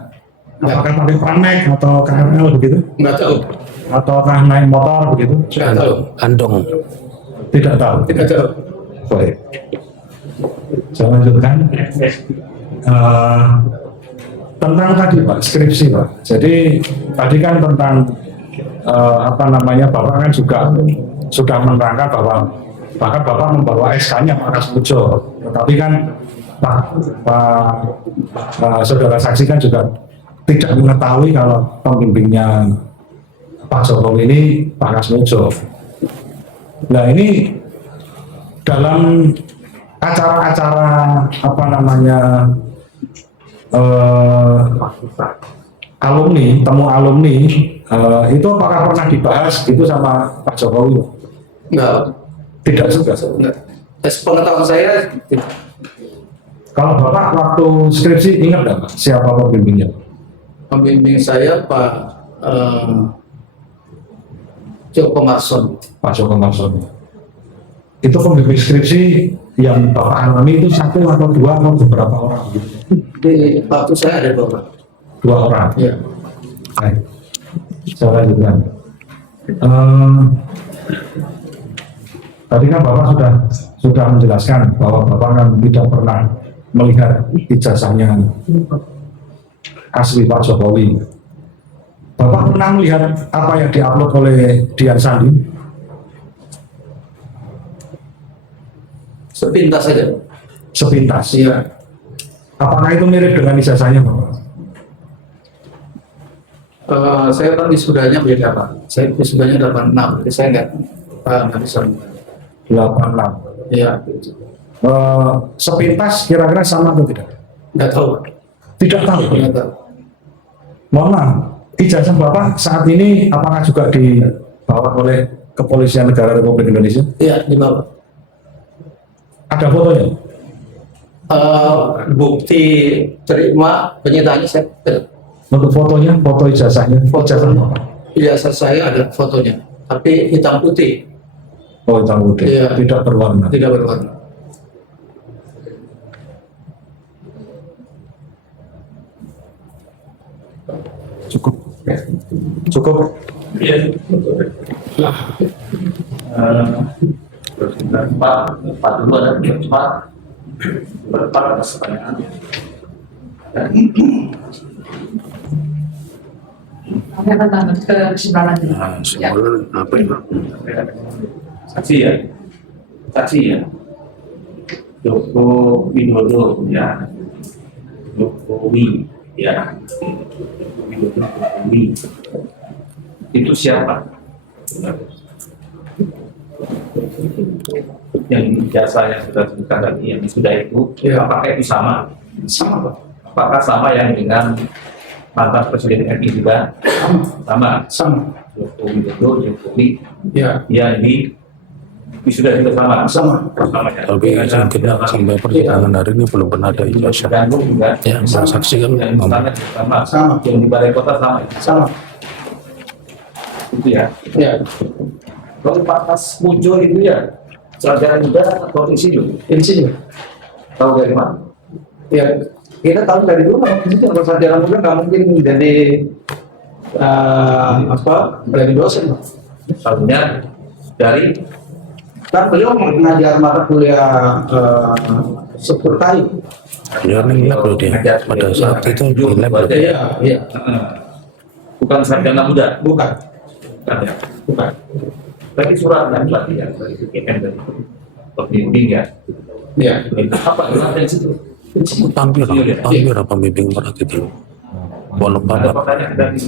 Enggak. Apakah pakai Pramek atau KRL begitu? Nggak tahu. Ataukah naik motor begitu? Nggak tahu. Andong. Tidak tahu. Tidak tahu. Baik. Saya lanjutkan. Tentang tadi Pak, skripsi Pak. Jadi tadi kan tentang apa namanya, Bapak kan juga sudah menerangkan bahwa bahkan Bapak membawa SK-nya Pak Kasmujo. Tetapi kan saudara saksi kan juga tidak mengetahui kalau pembimbingnya Pak Jokowi ini Pak Kasmujo. Nah ini dalam acara-acara apa namanya alumni, temu alumni itu apakah pernah dibahas gitu sama Pak Jokowi? Enggak. Tidak juga. Enggak. Pengetahuan saya tidak. Kalau Bapak waktu skripsi ingat nggak Pak, siapa pembimbingnya? Pembimbing saya Pak Joko Marson. Pak Joko Marson. Itu pembimbing skripsi yang Bapak alami itu satu atau dua atau beberapa orang gitu? Di waktu saya ada 2 orang. 2 orang. Iya. Baik. Saya lanjutkan. Tadi kan Bapak sudah menjelaskan bahwa Bapak kan tidak pernah melihat ijazahnya asli Pak Jokowi. Bapak pernah melihat apa yang diupload oleh Dian Sandi? Sepintas saja. Sepintas. Iya. Apakah itu mirip dengan ijazahnya Bapak? Saya kan wisudanya beda Pak. Saya wisudanya 86. Jadi saya nggak bisa. 86. Iya. Sepintas kira-kira sama atau tidak? Nggak tahu. Tidak tahu. Nggak tahu. Mohon maaf, ijazah Bapak saat ini apakah juga dibawa oleh Kepolisian Negara Republik Indonesia? Iya, di bawah. Ada fotonya? Bukti terima penyitaannya saya. Untuk fotonya, foto ijazahnya, ijazah Bapak. Ijazah saya ada fotonya, tapi hitam putih, Oh, hitam putih, Iya. tidak berwarna. tidak berwarna. Cukup. Cukup. Iya. Empat dulu ada 4. Berempat ada pertanyaan. Kami akan lanjut ke kesimpulan ini. Ya. Apa itu? Saksi ya, saksi ya. Joko Widodo ya, Jokowi ya, Widodo Jokowi. Itu siapa? Yang jasa yang sudah disebutkan tadi, yang sudah itu, Ya. apakah itu sama? Sama Pak. Apakah sama yang dengan mantan Presiden RI juga? Sama. Sama. Joko Widodo, Jokowi, Ya. ya ini sudah juga sama. Sama. Sama ya. Tapi izin kita sampai persidangan hari ini belum pernah ada ijazah. Gandung juga. Ya, saksi kan yang ngomong. misalnya sama. Sama. Yang di balai kota sama. Sama. gitu ya. Ya, Lalu pas muncul itu ya, sarjana muda atau insinyur? insinyur. Tahu dari mana? Ya, kita tahu dari dulu kalau sarjana muda nggak mungkin jadi dari dosen. Tahunya dari Kan beliau mengajar mata kuliah struktur kayu. Beliau nilai loh dia pada saat itu nilai loh. Iya, iya. bukan sarjana muda, Bukan, bukan ya. bukan. Tapi surat dan pelatihan dari UGM dan pembimbing ya. Iya. Itu apa? Ada di situ. Tampil apa pembimbing berat itu. Walau Ada bapak pertanyaan dari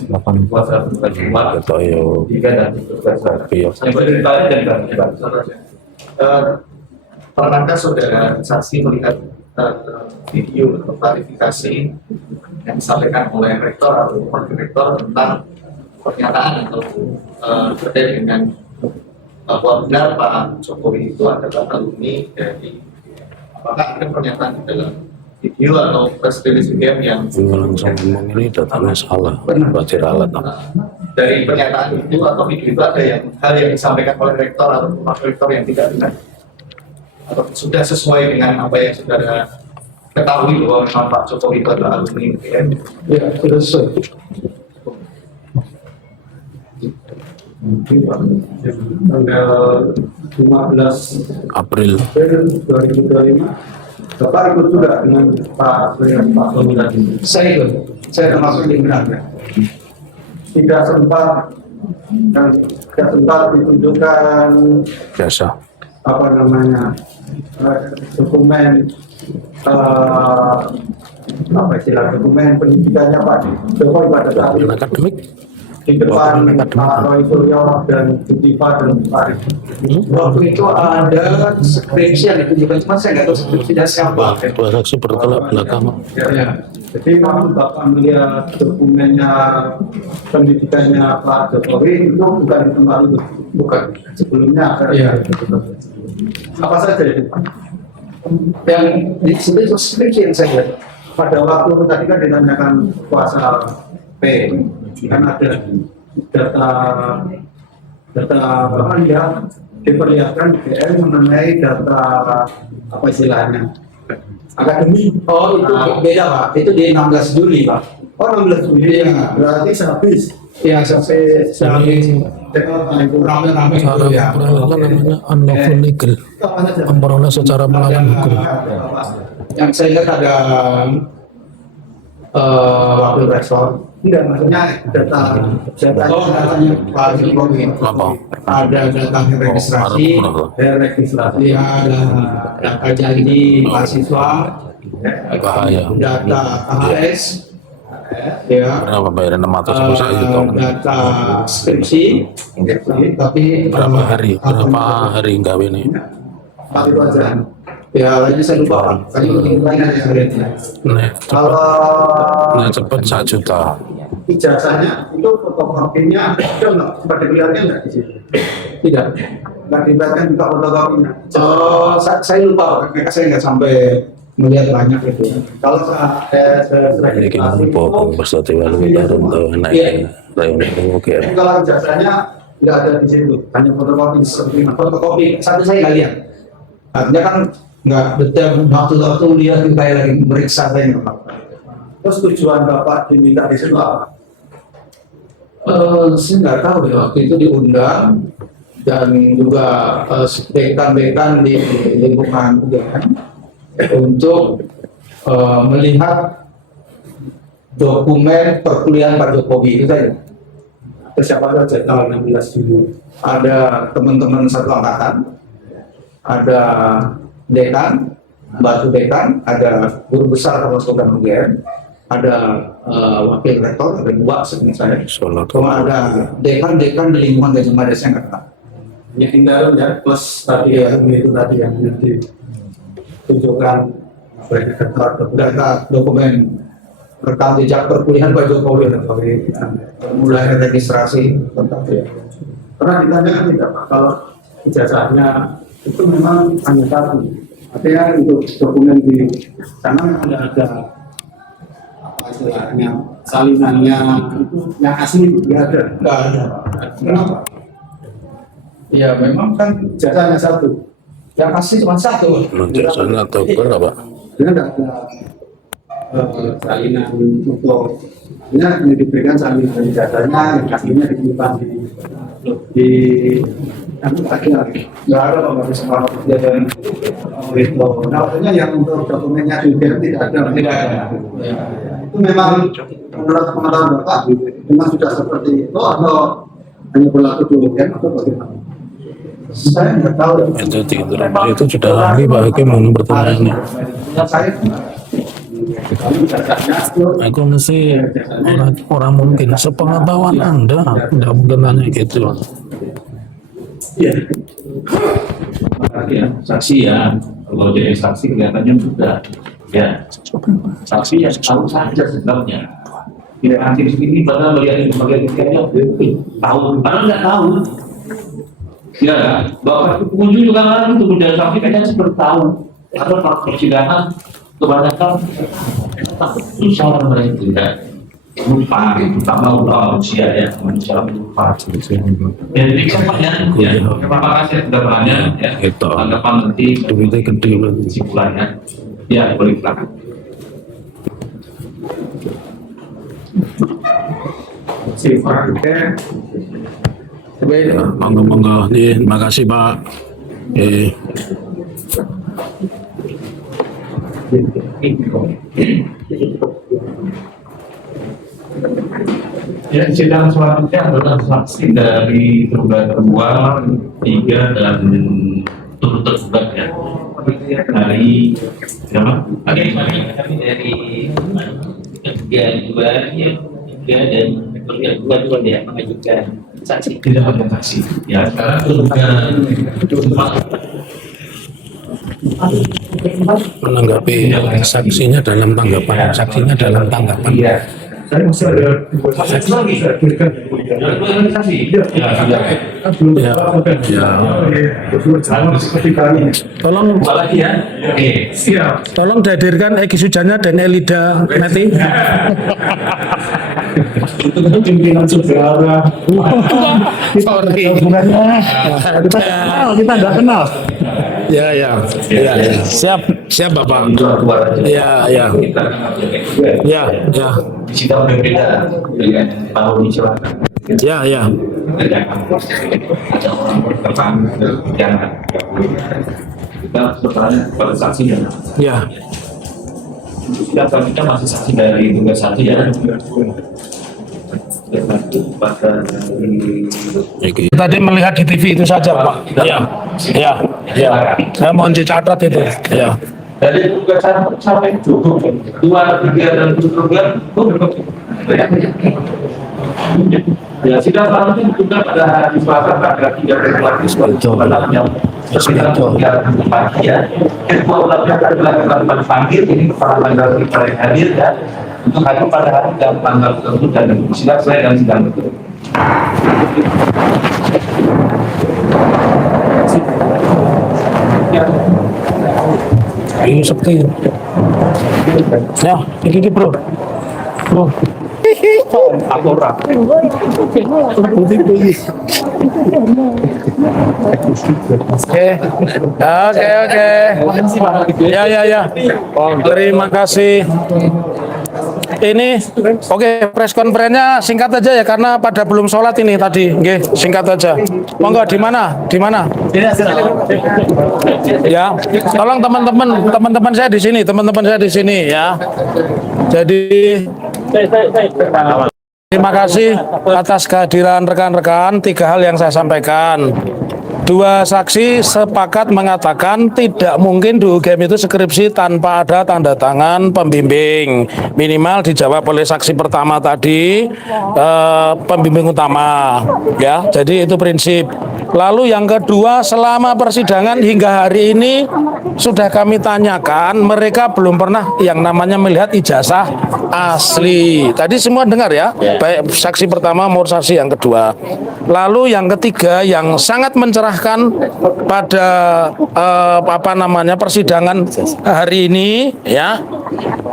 kuasa tugas luar, atau yo tiga dan tugas iya. yang berdebat dan berdebat. Pernahkah saudara saksi melihat video atau klarifikasi yang disampaikan oleh rektor atau wakil rektor tentang pernyataan atau terkait dengan bahwa benar Pak Jokowi itu adalah alumni dari, apakah ada pernyataan di dalam video atau press release yang Langsung ngomong ini datanya salah. Berarti ralat. dari pernyataan itu atau video itu ada yang hal yang disampaikan oleh rektor atau wakil rektor yang tidak benar atau sudah sesuai dengan apa yang saudara ketahui bahwa memang Pak Jokowi itu adalah alumni UGM? Ya, sudah sesuai. Tanggal 15 April April 2025 Bapak ikut juga dengan Pak Tommy tadi. Saya ikut. Saya termasuk yang benar. Tidak sempat ditunjukkan biasa. apa namanya dokumen apa istilah dokumen pendidikannya Pak Jokowi pada saat itu Akademik di depan Pak Roy Suryo dan Budipa dan Pak Waktu itu ada skripsi yang ditunjukkan, cuma saya nggak tahu skripsinya siapa. dua saksi bertolak belakang. Ya. Jadi waktu Bapak melihat dokumennya pendidikannya Pak Jokowi itu bukan di tempat itu, Bukan. sebelumnya ada. Iya. Apa saja itu Pak? Yang di situ itu skripsi yang saya lihat. Pada waktu tadi kan ditanyakan kuasa P, kan ada data apa ya diperlihatkan UGM mengenai data apa istilahnya akademik. Oh, itu beda Pak. Itu di 16 Juli Pak. Oh 16 Juli, Iya. berarti sehabis Yang sampai rame-rame itu Cara ya. apa namanya unlawful legal, memperoleh secara melawan hukum. Yang saya lihat ada wakil rektor. Tidak, maksudnya data Datanya Pak Jokowi. Apa? Ada data registrasi, registrasi. ya, ada data janji mahasiswa, Bahaya. data KHS, ya, Berapa bayaran 600 bisa itu? data skripsi, tapi Berapa hari gawe ini? Pak itu aja. ya lainnya saya lupa Pak. Tadi lainnya saya lihat. Nah, Kalau cepet 1 juta. ijazahnya itu fotokopinya ada nggak? Sempat dilihatnya nggak di situ? Tidak. Nggak dilihatkan juga fotokopinya. Oh, saya lupa Pak. Saya nggak sampai melihat banyak itu. Kalau saat Ini kita mau bersatu lalu baru tahu naik rayon ini oke. kalau ijazahnya nggak ada di situ, hanya fotokopi seperti itu. Fotokopi satu saya nggak lihat. Artinya kan nggak detail waktu lihat itu kayak lagi meriksa saya Pak. Terus tujuan Bapak diminta di situ apa? Saya nggak tahu ya, waktu itu diundang dan juga dekan-dekan di lingkungan UGM untuk melihat dokumen perkuliahan Pak Jokowi itu saja. Terus siapa saja tanggal 16 Juli? Ada teman-teman satu angkatan, ada dekan, batu dekan, ada guru besar Fakultas UGM, ada wakil rektor, ada 2 sebenarnya saya. Sholat. Cuma ada dekan-dekan di lingkungan Gajah Mada saya nggak tahu. Ya tinggal ya, plus tadi ya, itu tadi yang ditunjukkan oleh rektor Data dokumen rekam jejak perkuliahan Pak Jokowi, mulai registrasi, ya. Pernah ditanyakan tidak Pak, kalau ijazahnya itu memang hanya satu, artinya untuk dokumen di sana ada apa istilahnya salinannya itu yang asli nggak ada. Nggak ada. Kenapa? Ya memang kan Jasanya satu. yang asli cuma satu. Jasanya atau berapa? Karena nggak ada salinan untuk hanya yang diberikan salinan jasanya yang aslinya disimpan di aku lagi nggak ada kalau sekarang kejadian itu. Nah, maksudnya yang untuk dokumennya juga tidak ada. Ya. Itu memang menurut pengetahuan Bapak memang sudah seperti itu atau hanya berlaku dulu kan atau bagaimana? Saya nggak tahu. Itu sudah ahli Pak Hakim menurut pertanyaannya. Saya Aku mesti orang mungkin sepengetahuan Anda tidak mungkin tanya gitu. Ya, saksi ya. Kalau jadi saksi kelihatannya mudah. Ya, saksi ya tahu saja sebenarnya. Tidak nanti segini bahkan bagian bagiannya tahu, karena nggak tahu. Ya, bahwa pengunjung juga kan itu menjadi saksi kayaknya seperti tahu. Karena kalau persidangan kebanyakan susah mereka tidak lupa, terutama usia ya, manusia lupa. Jadi kesempatan ya, terima kasih sudah bertanya ya. Tanggapan nanti kesimpulannya ya boleh silakan. Monggo, terima kasih Pak. Ya, sidang selanjutnya adalah saksi dari tergugat 2, 3 dan turut tergugat ya. Dari siapa? Dari ketiga dua ya, tiga dan dua ya mengajukan saksi. Tidak ada saksi. Ya, sekarang Menanggapi saksinya dalam tanggapan. iya. Saya masih ada saksi lagi. Saksi. Ya, sudah. Tolong Lagi ya. Oke. Siap. tolong dihadirkan Egy Sujana dan Elida Meti. Itu pimpinan saudara. Sorry. Kita nggak kenal. Ya. Siap Bapak. Ya. Di sidang berbeda dengan Pak Uni silakan. Ya. Ada orang berteman jangan kita bertanya pada saksi ya. Ya. Kita selanjutnya masih saksi dari tugas saksi ya. Tadi melihat di TV itu saja Pak. Ya. Saya mohon dicatat itu. Ya. Dari tugas sampai cukup 2, 3 dan tugas cukup. Ya, sidang selanjutnya juga pada hari Selasa tanggal 3 Februari 2024 ya. Ketua ulama akan dilakukan panggil ini kepala tanggal yang hadir ya. Untuk hadir pada hari dan tanggal tersebut dan sidang saya dan sidang itu. Ini seperti itu. Ya, ini bro. Aku orang. Oke. Ya. Terima kasih. Ini oke, press conference-nya singkat aja ya karena pada belum sholat ini tadi. Oke, singkat aja. Monggo di mana? Ya. Tolong teman-teman saya di sini ya. Jadi terima kasih atas kehadiran rekan-rekan. 3 hal yang saya sampaikan. 2 saksi sepakat mengatakan tidak mungkin di UGM itu skripsi tanpa ada tanda tangan pembimbing. Minimal dijawab oleh saksi pertama tadi, pembimbing utama. Ya, jadi itu prinsip. Lalu yang kedua, selama persidangan hingga hari ini sudah kami tanyakan, mereka belum pernah yang namanya melihat ijazah asli. Tadi semua dengar ya, baik saksi pertama maupun saksi yang kedua. Lalu yang ketiga yang sangat mencerahkan pada persidangan hari ini ya,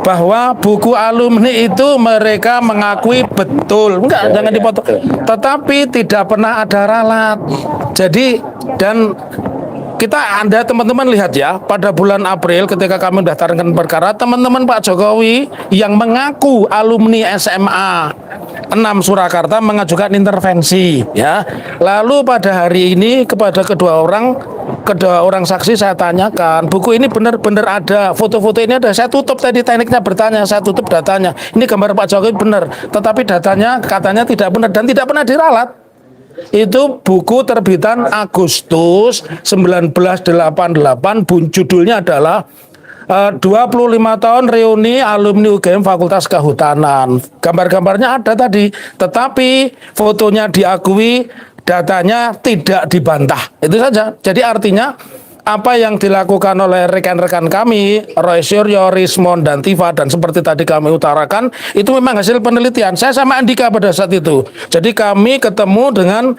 bahwa buku alumni itu mereka mengakui betul, enggak, jangan dipotong, tetapi tidak pernah ada ralat. Jadi, dan Anda teman-teman lihat ya, pada bulan April ketika kami mendaftarkan perkara, teman-teman Pak Jokowi yang mengaku alumni SMA 6 Surakarta mengajukan intervensi ya. Lalu pada hari ini kepada kedua orang saksi saya tanyakan, buku ini benar-benar ada, foto-foto ini ada. Saya tutup tadi tekniknya bertanya, saya tutup datanya. Ini gambar Pak Jokowi benar, tetapi datanya katanya tidak benar dan tidak pernah diralat. Itu buku terbitan Agustus 1988, judulnya adalah 25 tahun reuni alumni UGM Fakultas Kehutanan. Gambar-gambarnya ada tadi, tetapi fotonya diakui, datanya tidak dibantah. Itu saja. Jadi artinya apa yang dilakukan oleh rekan-rekan kami, Roy Suryo, Rismond, dan Tifa, dan seperti tadi kami utarakan, itu memang hasil penelitian. Saya sama Andika pada saat itu. Jadi kami ketemu dengan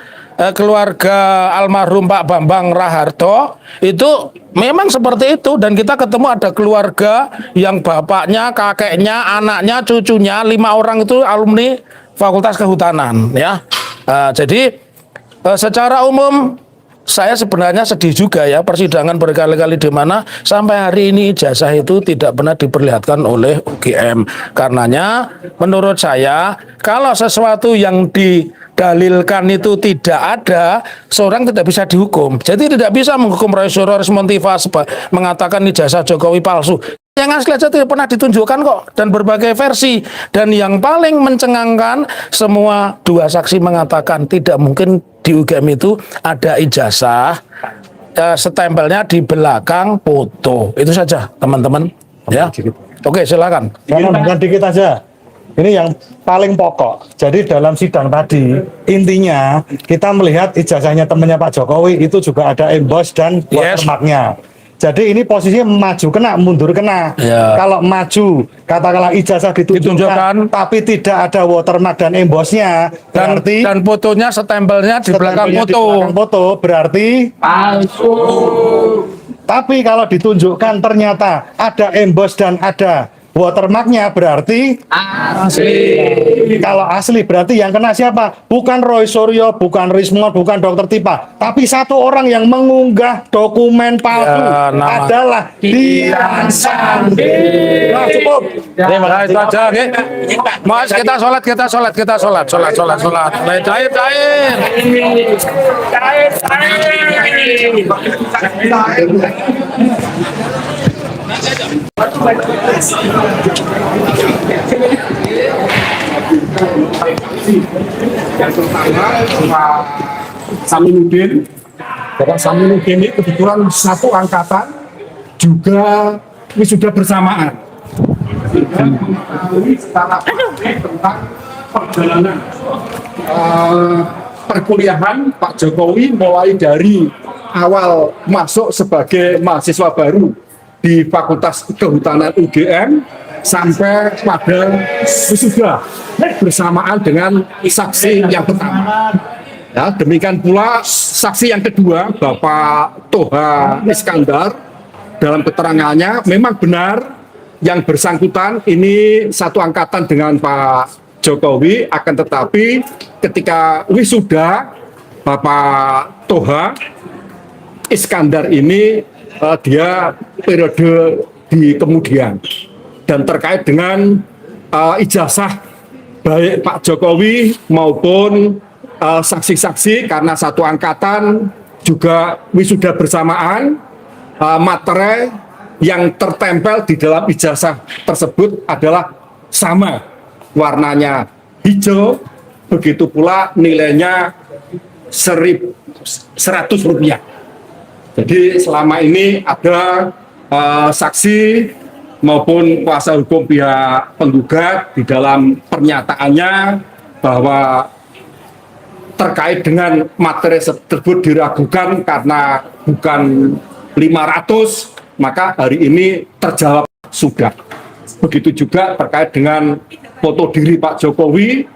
keluarga almarhum Pak Bambang Raharto, itu memang seperti itu. Dan kita ketemu ada keluarga yang bapaknya, kakeknya, anaknya, cucunya, 5 orang itu alumni Fakultas Kehutanan. Ya, jadi secara umum, saya sebenarnya sedih juga ya, persidangan berkali-kali di mana sampai hari ini ijazah itu tidak pernah diperlihatkan oleh UGM. Karenanya menurut saya kalau sesuatu yang didalilkan itu tidak ada, seorang tidak bisa dihukum. Jadi tidak bisa menghukum Roy Suryo, Rismond, Tifa mengatakan ijazah Jokowi palsu. Yang asli aja tidak pernah ditunjukkan kok, dan berbagai versi. Dan yang paling mencengangkan, semua 2 saksi mengatakan tidak mungkin di UGM itu ada ijazah, stempelnya di belakang foto. Itu saja teman-teman ya. Oke, silakan. Bukan dikit aja. Ini yang paling pokok. Jadi dalam sidang tadi, intinya kita melihat ijazahnya temannya Pak Jokowi itu juga ada emboss dan watermarknya. Jadi ini posisinya maju kena, mundur kena. Ya. Kalau maju, katakanlah ijazah ditunjukkan, tapi tidak ada watermark dan embossnya, berarti dan fotonya, stempelnya di belakang foto. Di belakang foto berarti Palsu. Tapi kalau ditunjukkan ternyata ada emboss dan ada watermarknya, berarti Asli. kalau asli berarti yang kena siapa? Bukan Roy Suryo, bukan Rismond, bukan Dr. Tifa, tapi satu orang yang mengunggah dokumen palsu adalah Dian Sandi. Nah, cukup. Terima kasih. Itu aja, oke. Mas, kita sholat. Cair. Yang pertama Pak Saminuddin. Bapak Saminuddin ini kebetulan satu angkatan juga wisuda bersamaan. Dan mengetahui secara tentang perjalanan perkuliahan Pak Jokowi mulai dari awal masuk sebagai mahasiswa baru di Fakultas Kehutanan UGM sampai pada wisuda bersamaan dengan saksi yang pertama. Ya, demikian pula saksi yang kedua, Bapak Toha Iskandar, dalam keterangannya memang benar yang bersangkutan ini satu angkatan dengan Pak Jokowi, akan tetapi ketika wisuda Bapak Toha Iskandar ini dia periode di kemudian. Dan terkait dengan ijazah baik Pak Jokowi maupun saksi-saksi, karena satu angkatan juga wisuda bersamaan, materai yang tertempel di dalam ijazah tersebut adalah sama, warnanya hijau, begitu pula nilainya 100 rupiah. Jadi selama ini ada saksi maupun kuasa hukum pihak penggugat di dalam pernyataannya bahwa terkait dengan materi tersebut diragukan karena bukan 500, maka hari ini terjawab sudah. Begitu juga terkait dengan foto diri Pak Jokowi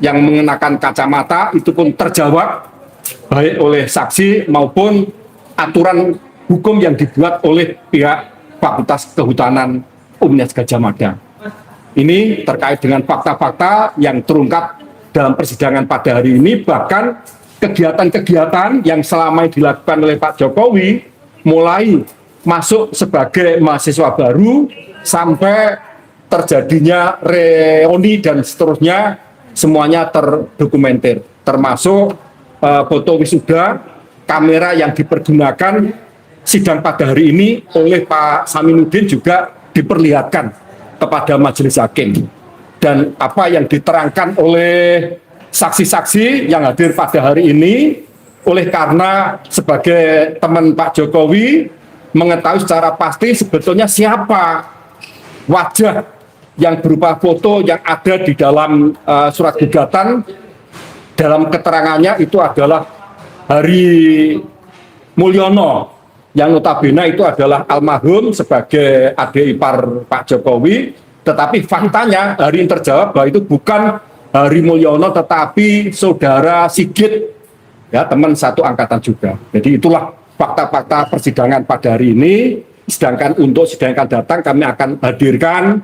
yang mengenakan kacamata, itu pun terjawab baik oleh saksi maupun aturan hukum yang dibuat oleh pihak Fakultas Kehutanan Universitas Gadjah Mada. Ini terkait dengan fakta-fakta yang terungkap dalam persidangan pada hari ini, bahkan kegiatan-kegiatan yang selama ini dilakukan oleh Pak Jokowi, mulai masuk sebagai mahasiswa baru sampai terjadinya reuni dan seterusnya, semuanya terdokumentir, termasuk foto wisuda, kamera yang dipergunakan sidang pada hari ini oleh Pak Saminuddin juga diperlihatkan kepada majelis hakim, dan apa yang diterangkan oleh saksi-saksi yang hadir pada hari ini, oleh karena sebagai teman Pak Jokowi mengetahui secara pasti sebetulnya siapa wajah yang berupa foto yang ada di dalam surat gugatan. Dalam keterangannya itu adalah Hari Mulyono, yang notabene itu adalah almarhum sebagai adik ipar Pak Jokowi, tetapi faktanya hari ini terjawab bahwa itu bukan Hari Mulyono tetapi saudara Sigit, ya, teman satu angkatan juga. Jadi itulah fakta-fakta persidangan pada hari ini. Sedangkan untuk sidang akan datang kami akan hadirkan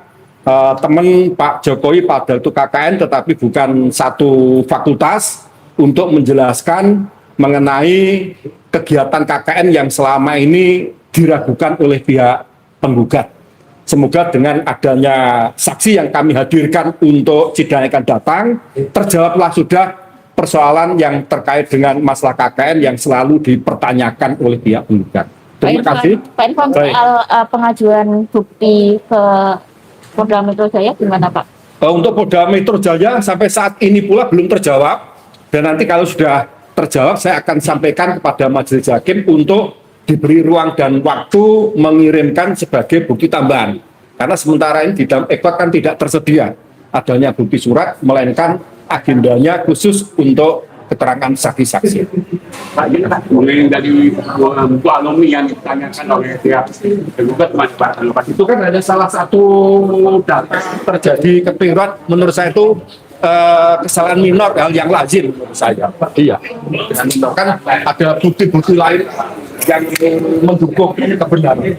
teman Pak Jokowi pada itu KKN tetapi bukan satu fakultas, untuk menjelaskan mengenai kegiatan KKN yang selama ini diragukan oleh pihak penggugat. Semoga dengan adanya saksi yang kami hadirkan untuk sidang akan datang, terjawablah sudah persoalan yang terkait dengan masalah KKN yang selalu dipertanyakan oleh pihak penggugat. Terima kasih. Pak Irfan, soal pengajuan bukti ke Polda Metro Jaya gimana Pak? Untuk Polda Metro Jaya sampai saat ini pula belum terjawab, dan nanti kalau sudah terjawab saya akan sampaikan kepada majelis hakim untuk diberi ruang dan waktu mengirimkan sebagai bukti tambahan, karena sementara ini di dalam ekot kan tidak tersedia adanya bukti surat, melainkan agendanya khusus untuk keterangan saksi-saksi. Pak, ini Pak, mulai dari buku alumni yang ditanyakan oleh pihak tergugat, Mas Pak, Itu kan ada salah satu data terjadi kekeliruan, menurut saya itu kesalahan minor, hal yang lazim menurut saya. Iya. Dan kan ada bukti-bukti lain yang mendukung kebenaran.